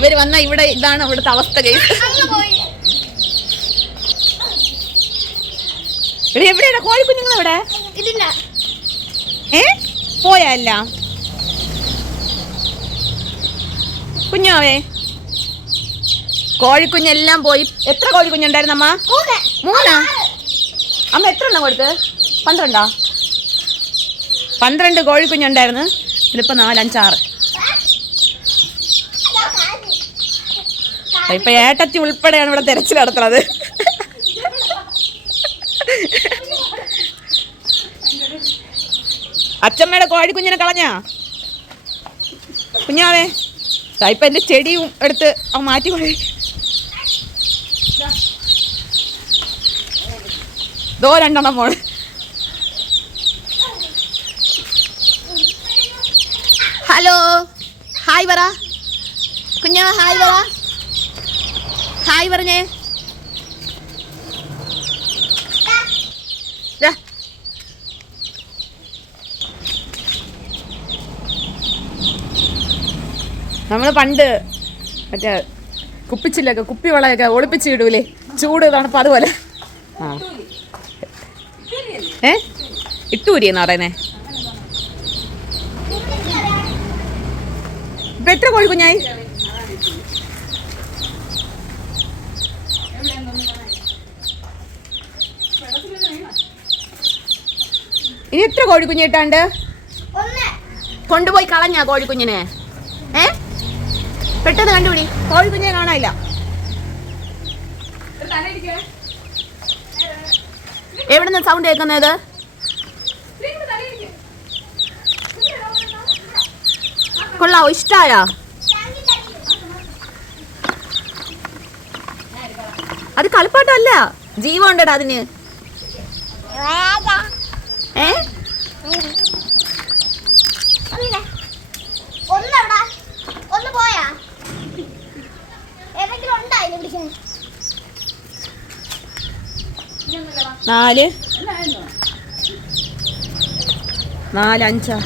ഇവർ വന്ന ഇവിടെ ഇതാണ് ഇവിടുത്തെ അവസ്ഥ ഇവിടെ എവിടെയാണ് കോഴിക്കുഞ്ഞുങ്ങൾ ഇവിടെ ഏ? പോയല്ല കുഞ്ഞാവേ. കോഴിക്കുഞ്ഞെല്ലാം പോയി. എത്ര കോഴിക്കുഞ്ഞുണ്ടായിരുന്നമ്മ മൂന്ന്. അമ്മ എത്ര എണ്ണം കൊടുത്ത്? പന്ത്രണ്ടോ? പന്ത്രണ്ട് കോഴിക്കുഞ്ഞുണ്ടായിരുന്നു. ഇതിലിപ്പോ നാലഞ്ചാറ് അപ്പൊ ഇപ്പൊ ഏട്ടത്തി ഉൾപ്പെടെയാണ് ഇവിടെ തെരച്ചിൽ നടത്തുന്നത്. അച്ഛമ്മയുടെ കോഴിക്കുഞ്ഞിനെ കളഞ്ഞാ? കുഞ്ഞാവേ ഇപ്പൊ എന്റെ ചെടിയും എടുത്ത് അവൻ മാറ്റി കൊഴി ദോ രണ്ടെണ്ണം പോണ് ഹലോ ഹായ് പറ. കുഞ്ഞാ ഹായ് പറ. ഹായ് പറഞ്ഞേ. നമ്മൾ പണ്ട് മറ്റേ കുപ്പിച്ചില്ലൊക്കെ കുപ്പി വളയൊക്കെ ഒളിപ്പിച്ച് ഇടൂലേ? ചൂട് തണുപ്പ് അതുപോലെ. ഏ? ഇട്ടൂരി പറയുന്നേ. ഇപ്പൊ എത്ര കോഴി കുഞ്ഞായി ഇനി എത്ര കോഴിക്കുഞ്ഞ് കിട്ടാണ്ട്? കൊണ്ടുപോയി കളഞ്ഞാ കോഴിക്കുഞ്ഞിനെ. ഏ? പെട്ടെന്ന് കണ്ടുപിടി. കോഴിക്കുഞ്ഞിനെ കാണാനില്ല. എവിടുന്ന് സൗണ്ട് കേൾക്കുന്നത്? കൊള്ളാവോ? ഇഷ്ടായോ? അത് കളിപ്പാട്ടല്ല ജീവൻ ഉണ്ടടാ അതിന് ഏ? ഒന്നിനെ ഒന്നെവിടാ. ഒന്ന് പോയാ? ഏതെങ്കിലും നാല്. നാല് അഞ്ചാ.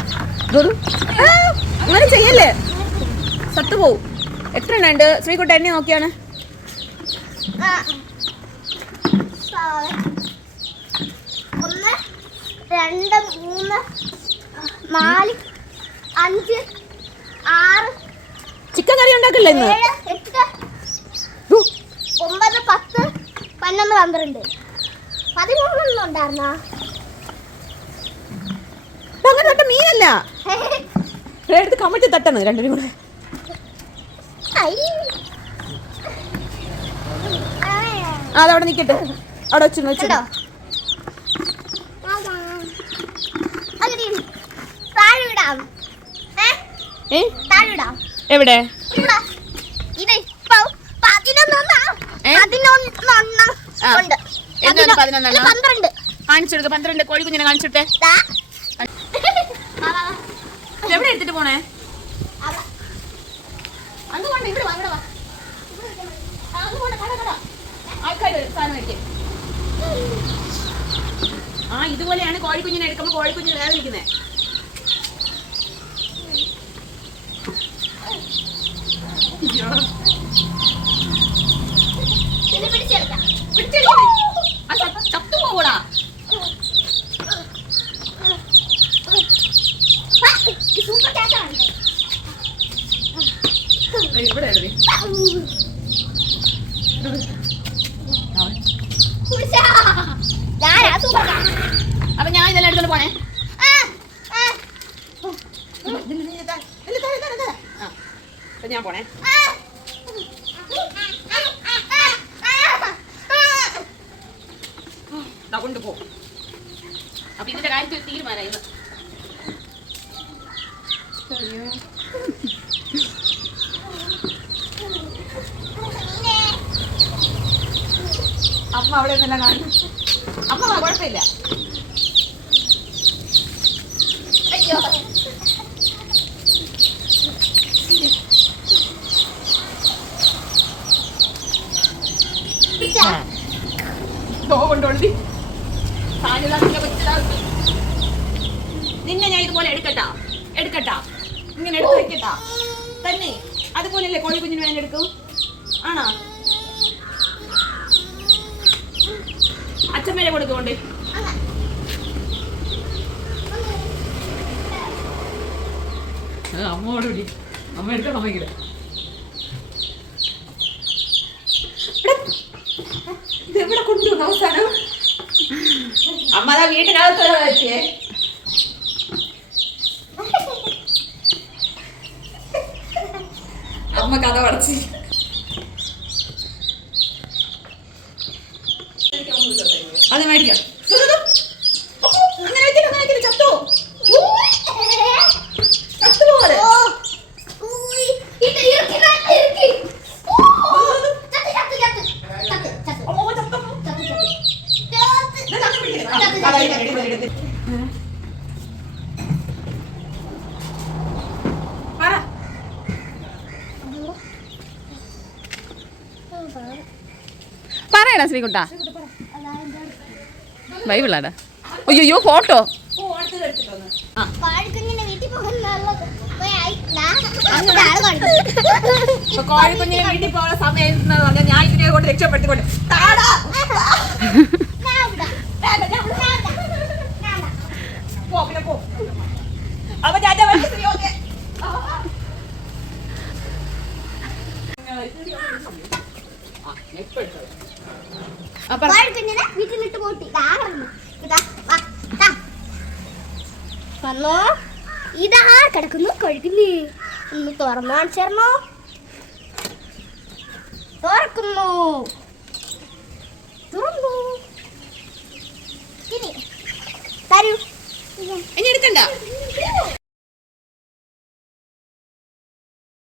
അങ്ങനെ ചെയ്യല്ലേ? സത്ത് പോവും. എത്ര എണ്ണം ഉണ്ട് ശ്രീകുട്ട എന്നെ നോക്കിയാണ്. ഒന്ന്. രണ്ട് മൂന്ന് നാല് അഞ്ച് ആറ് ചിക്കൻ കറി ഉണ്ടാക്കില്ല ഇന്ന്? എട്ട് ഒമ്പത് പത്ത് പതിനൊന്ന് പന്ത്രണ്ട്. പതിമൂന്നെണ്ണം ഉണ്ടായിരുന്നാ? ഇത് അങ്ങനെ തട്ട മീനല്ല. ദേ എടുത്ത് കമഴ്ത്തി തട്ടണ് രണ്ടിനും കൂടെ. ആ അതവിടെ നിൽക്കട്ടെ അവിടെ വെച്ചു വെച്ചു കണ്ടോ അങ്ങനെ താഴെ വിടാം ഏ ഏ താഴെ വിടാം എവിടെ ഇവിടെ ഇത് ഇപ്പൊ പതിനൊന്നെണ്ണ ഏ? പതിനൊന്നെണ്ണം ആ. ഉണ്ട് എന്താണ് പതിനൊ- പതിനൊന്നെണ്ണം? അല്ല, പന്ത്രണ്ട് കാണിച്ചു കൊടുക്ക പന്ത്രണ്ട് കോഴിക്കുഞ്ഞിനെ കാണിച്ചിട്ടെ ദാ. വാ, വാ, വാ. എവിടെ എടുത്തിട്ട് പോണേ അതാ. അങ്ങ് കൊണ്ട് ഇവിടെ വാ അങ്ങ് പോണ്ട, കട, കട. ആൾക്കാര് വരും, സാധനം മേടിക്കാൻ. ആ ഇതുപോലെയാണ് കോഴിക്കുഞ്ഞിനെ എടുക്കുമ്പോ കോഴിക്കുഞ്ഞിന് വേറെ ഇരിക്കുന്നേ ഇത് പിടിച്ചെടുക്കാം. ചത്തുപോകൂടാ ആ, ഇത് സൂപ്പർ ക്യാറ്റാണ്. ഇവിടെ. അപ്പൊ ഞാൻ ഇതെല്ലാം എടുത്തോണ്ട് പോണേ അപ്പൊ ഞാൻ പോണേ കൊണ്ടുപോ അപ്പൊ ഇതിന്റെ കാര്യത്തിൽ തീരുമാനമായി. അമ്മ അവിടെ നിന്നെല്ലാം കാണും. അമ്മ കുഴപ്പമില്ല. നിന്നെ ഞാൻ ഇതുപോലെ എടുക്കട്ടാ. എടുക്കട്ടാ. ഇങ്ങനെ എടുത്ത് വെക്കട്ടാ. തന്നെ. അതുപോലെയല്ലേ കോഴി കുഞ്ഞിന് വേണ്ടി എടുക്കും. ആണോ? അച്ഛമ്മേനെ കൊടുക്കുകൊണ്ട് അമ്മോട് വിളി. അമ്മ എടുക്കണം ഭയങ്കര? ഇതെവിടെ കൊണ്ടുവന്നു അവസാനം? അമ്മ വീട്ടിനകത്ത് വെച്ചേ അമ്മ കഥ പടച്ച് അത് മേടിക്കാം. പറയടാ ശ്രീകുട്ട. ബൈബിളാടാ അയ്യോ ഫോട്ടോ. കോഴിക്കുഞ്ഞിനെ വീട്ടിൽ ഞാൻ വീട്ടിലിട്ട് പോട്ടി. വന്നോ. ഇതാ കിടക്കുന്നു കഴിക്കുന്നു ഒന്ന് തുറന്നു കാണിച്ചേരണോ? തുറക്കുന്നു. തുറന്നു. തരൂ. ഇനി എടുക്കണ്ട.